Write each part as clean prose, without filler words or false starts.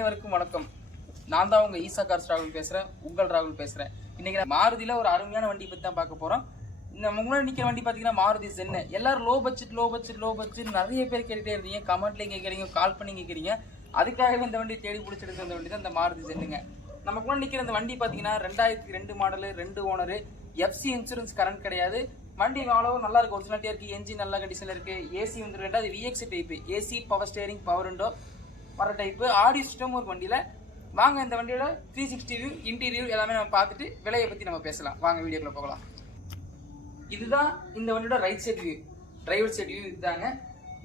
அனைவருக்கும் வணக்கம். நான் தான் உங்க ஈஷா கார்ஸ் ராகுல் பேசுறேன். உங்கள் ராகுல் பேசுறேன். இன்னைக்கு மாருதியில ஒரு அருமையான வண்டி பத்தி தான் பார்க்க போறோம். இந்த முன்னாடி நிக்கிற வண்டி பாத்தீங்கன்னா மாருதி ஜென்னு. எல்லாரும் லோ பட்ஜெட் நிறைய பேர் கேட்டுட்டே இருந்தீங்க, கமெண்ட்ல கேட்கறீங்க, கால் பண்ணி கேட்கறீங்க. அதுக்காகவே இந்த வண்டி தேடி பிடிச்சிட்டு இந்த வண்டி தான் இந்த மாருதி ஜென்னுங்க. நமக்கு நிக்கிற இந்த வண்டி பாத்தீங்கன்னா 2002 model, 2 owner, FC insurance current கிடையாது. வண்டி அவ்வளவு நல்லா இருக்கு, ஒரிஜினாலிட்டியா இருக்கு, என்ஜின் நல்ல கண்டிஷன்ல இருக்கு. ஏசி வந்து ரெண்டாவது VX type, AC power steering, power window வர டைப், ஆடியோ சிஸ்டம் ஒரு வண்டியில. வாங்க இந்த வண்டியோட 360 வியூ, இன்டீரியர் எல்லாமே நம்ம பார்த்துட்டு விலையை பத்தி நம்ம பேசலாம். வாங்க வீடியோக்குள்ள போகலாம். இதுதான் இந்த வண்டியோட right side view, driver side view இதுதாங்க.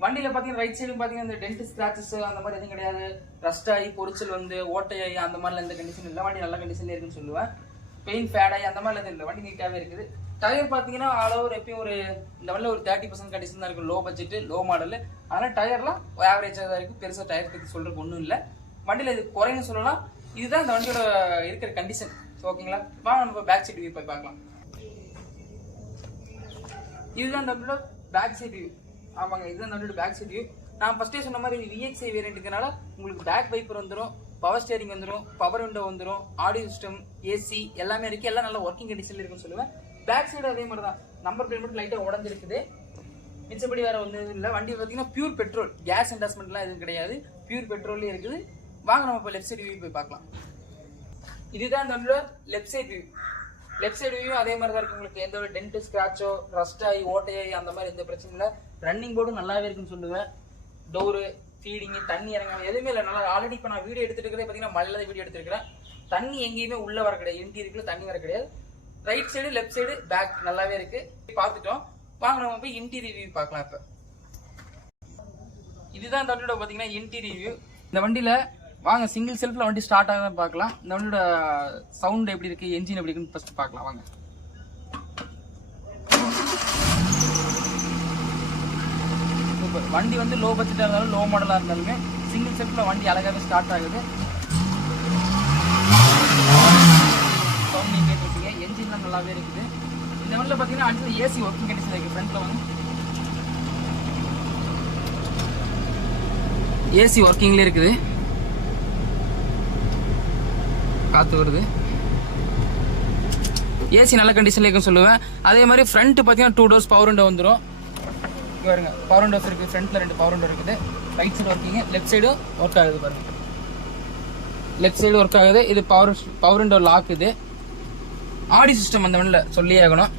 வண்டியில பாத்தீங்கன்னா ரைட் சைடு பாத்தீங்கன்னா இந்த டென்ட் ஸ்கிராச்சஸ் அந்த மாதிரி எதுவும் கிடையாது. ரஸ்ட் ஆகி பொரிச்சல் வந்து ஓட்டையாகி அந்த மாதிரிலாம் எந்த கண்டிஷன் இல்லை. வண்டி நல்ல கண்டிஷன்ல இருக்குன்னு சொல்லுவேன். பெயிண்ட் ஃபேட் ஆகி அந்த மாதிரி எதுவும் இல்லை. வண்டி நீட்டாவே இருக்குது. டயர் பாத்தீங்கன்னா ஆல் ஓவர் எப்பயும் ஒரு இந்த வண்டியில ஒரு 30% கண்டிஷன் தான் இருக்கு. லோ பட்ஜெட், லோ மாடல், அதனால டயர்லாம் ஆவரேஜா தான் இருக்கு. பெருசா டயர் பத்தி சொல்றதுக்கு ஒன்றும் இல்லை. வண்டியில இது குறைன்னு சொல்லலாம். இதுதான் இந்த வண்டியோட இருக்கிற கண்டிஷன். ஓகேங்களா? வாங்க நம்ம பேக் சைடு வியூ போய் பார்க்கலாம். இதுதான் இந்த வண்டியோட பேக் சைடு வியூ. ஆமாங்க, இதுதான் இந்த வண்டியோட பேக் சைடு வியூ. நான் ஃபர்ஸ்டே சொன்ன மாதிரி இது விஎக்ஸ்ஐ வேரியன்ட்னால உங்களுக்கு பேக் வைப்பர் வந்துடும், பவர் ஸ்டேரிங் வந்துடும், பவர் விண்டோ வந்துடும், ஆடியோ சிஸ்டம், ஏசி எல்லாமே இருக்கு. எல்லாம் நல்ல ஒர்க்கிங் கண்டிஷன்ல இருக்குன்னு சொல்லுவேன். பேக் சைடு அதே மாதிரி தான். நம்பர் பிளேட் மட்டும் லைட்டா உடஞ்சிருக்குது. மிச்சப்படி வேற ஒன்று இல்லை. வண்டி பார்த்தீங்கன்னா பியூர் பெட்ரோல், கேஸ் இன்வெஸ்ட்மெண்ட்லாம் எதுவும் கிடையாது. பியூர் பெட்ரோல்லே இருக்குது. வாங்க நம்ம இப்போ லெஃப்ட் சைடு வியூ போய் பார்க்கலாம். இதுதான் இந்த வண்டியோட left side view. Left side view அதே மாதிரி தான் இருக்கு. உங்களுக்கு எந்த ஒரு டென்ட் ஸ்கிராச்சோ, ரஸ்ட் ஆகி ஓட்டையாகி அந்த மாதிரி எந்த பிரச்சனையும் இல்லை. ரன்னிங் போர்டும் நல்லாவே இருக்குன்னு சொல்லுவேன். டோரு, ஃபீடிங், தண்ணி இறங்காம எதுவுமே இல்லை. நல்லா ஆல்ரெடி இப்போ நான் வீடியோ எடுத்துட்டு இருக்கிறதே பார்த்தீங்கன்னா மழையில தான் வீடியோ எடுத்துருக்கிறேன். தண்ணி எங்கேயுமே உள்ள வர கிடையாது. இன்டீரியருக்குள்ள தண்ணி வர கிடையாது. Right side, left side, back நல்லாவே இருக்கு. பார்த்துட்டோம். வாங்க நம்ம போய் இன்டீரியர் வியூ பார்க்கலாம். இப்ப இதுதான் இந்த வண்டியோட பாத்தீங்கன்னா இன்டீரியர் வியூ. இந்த வண்டியில வாங்க சிங்கிள் செல்ஃப்ல வண்டி ஸ்டார்ட் ஆகுதா பார்க்கலாம். இந்த வண்டியோட சவுண்ட் எப்படி இருக்கு, என்ஜின் எப்படி இருக்குன்னு ஃபர்ஸ்ட் பார்க்கலாம். வாங்க. சூப்பர். வண்டி வந்து லோ பட்ஜெட்டா இருந்தாலும் லோ மாடலா இருந்தாலுமே சிங்கிள் செல்ஃப்ல வண்டி அழகாவே ஸ்டார்ட் ஆகுது. என்ஜின்லாம் நல்லாவே இருக்குது. இந்த வண்டியில் பார்த்தீங்கன்னா அடுத்து ஏசி ஒர்க்கிங் கண்டிஷன் இருக்கு. ஃப்ரண்ட்ல வந்து ஏசி ஒர்க்கிங்ல இருக்குது. காத்து வருது. ஏசி நல்ல கண்டிஷன்ல இருக்குன்னு சொல்லுவேன். அதே மாதிரி ஃப்ரண்ட் பார்த்தீங்கன்னா 2 டோர்ஸ் பவர் விண்டோ வந்துடும். இங்கே பாருங்க, பவர் விண்டோஸ் இருக்கு. ஃப்ரண்ட்ல 2 பவர் விண்டோ இருக்குது. Right side working, left side work ஆகுது. பாருங்க, லெஃப்ட் சைடு ஒர்க் ஆகுது. இது பவர் விண்டோ லாக். இது ஆடியோ சிஸ்டம் அந்த வண்டியில சொல்லி ஆகணும்.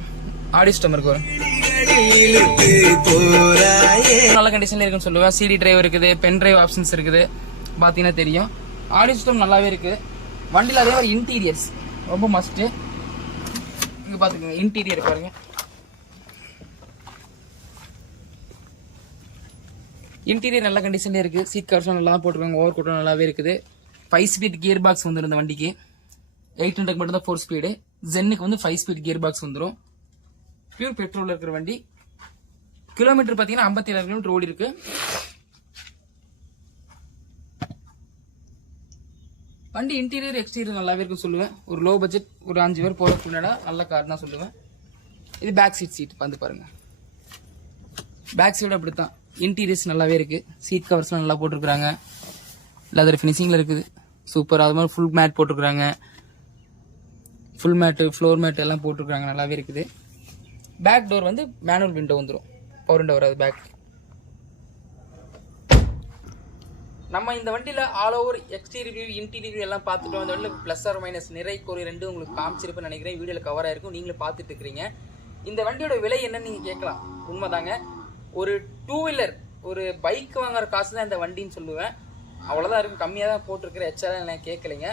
ஆடியோ சிஸ்டம் இருக்கு, நல்ல கண்டிஷன்ல இருக்குன்னு சொல்லுவேன். சிடி டிரைவ் இருக்குது, பென் டிரைவ் ஆப்ஷன்ஸ் இருக்குது. பாத்தீங்கன்னா தெரியும். ஆடியோ சிஸ்டம் நல்லாவே இருக்கு. வண்டியில அதே மாதிரி இன்டீரியர்ஸ் ரொம்ப மஸ்ட். இங்க பாத்துக்கோங்க, இன்டீரியர் பாருங்க. இன்டீரியர் நல்ல கண்டிஷன்ல இருக்கு. சீட் கவர்ஸும் நல்லா போட்டுருக்காங்க. ஓவர் கோட்டும் நல்லாவே இருக்குது. 5 ஸ்பீட் கியர் பாக்ஸ் வந்துடும் இந்த வண்டிக்கு. 800 மட்டும் தான் 4 ஸ்பீடு. ஜென்னுக்கு வந்து 5 ஸ்பீட் கியர் பாக்ஸ் வந்துடும். பியூர் பெட்ரோல் இருக்கிற வண்டி. கிலோமீட்டர் பாத்தீங்கன்னா 57 கிலோமீட்டர் ஓடி இருக்கு. வண்டி இன்டீரியர் எக்ஸ்டீரியர் நல்லாவே இருக்குன்னு சொல்லுவேன். ஒரு லோ பட்ஜெட், ஒரு 5 பேர் போறதுக்குள்ள நல்ல கார் தான் சொல்லுவேன். இது பேக் சீட் வந்து பாருங்க. பேக் சைடு அப்படித்தான். இன்டீரியர்ஸ் நல்லாவே இருக்கு. சீட் கவர்ஸ்லாம் நல்லா போட்டிருக்காங்க. லெதர் ஃபினிஷிங்ல இருக்குது. சூப்பர். அது மாதிரி ஃபுல் மேட் போட்டிருக்காங்க. ஃபுல் மேட்டு, ஃப்ளோர் மேட் எல்லாம் போட்டிருக்காங்க. நல்லாவே இருக்குது. பேக் டோர் வந்து மேனுவல் விண்டோ வந்துடும். பவர் விண்டோ வராது பேக். நம்ம இந்த வண்டியில all over exterior view, interior view எல்லாம் பார்த்துட்டோம். இந்த வண்டியில பிளஸ் ஆர் மைனஸ் நிறை குறை ரெண்டு உங்களுக்கு காமிச்சிருப்பேன்னு நினைக்கிறேன். வீடியோல கவர் ஆயிருக்கும், நீங்களும் பார்த்துட்டு இருக்கிறீங்க. இந்த வண்டியோட விலை என்னன்னு நீங்க கேட்கலாம். உண்மைதாங்க. ஒரு 2 வீலர், ஒரு பைக் வாங்குற காசு தான் இந்த வண்டின்னு சொல்லுவேன். அவ்வளவுதான் இருக்கும். கம்மியாக தான் போட்டிருக்கிற. எச்சாதான் நான் கேட்கலைங்க.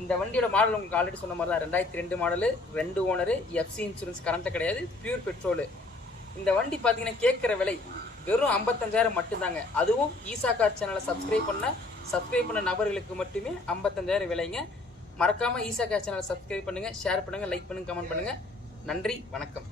இந்த வண்டியோட மாடல் உங்களுக்கு ஆல்ரெடி சொன்ன மாதிரி தான் 2002 model, 2 owner, FC insurance current கிடையாது, பியூர் பெட்ரோல். இந்த வண்டி பார்த்தீங்கன்னா கேட்குற விலை வெறும் 55,000 மட்டும்தாங்க. அதுவும் ஈஷா கார் சேனலை சப்ஸ்கிரைப் பண்ண நபர்களுக்கு மட்டுமே 55,000 விலைங்க. மறக்காம ஈஷா கார் சேனலை சப்ஸ்கிரைப் பண்ணுங்க, ஷேர் பண்ணுங்க, லைக் பண்ணுங்க, கமெண்ட் பண்ணுங்க. நன்றி, வணக்கம்.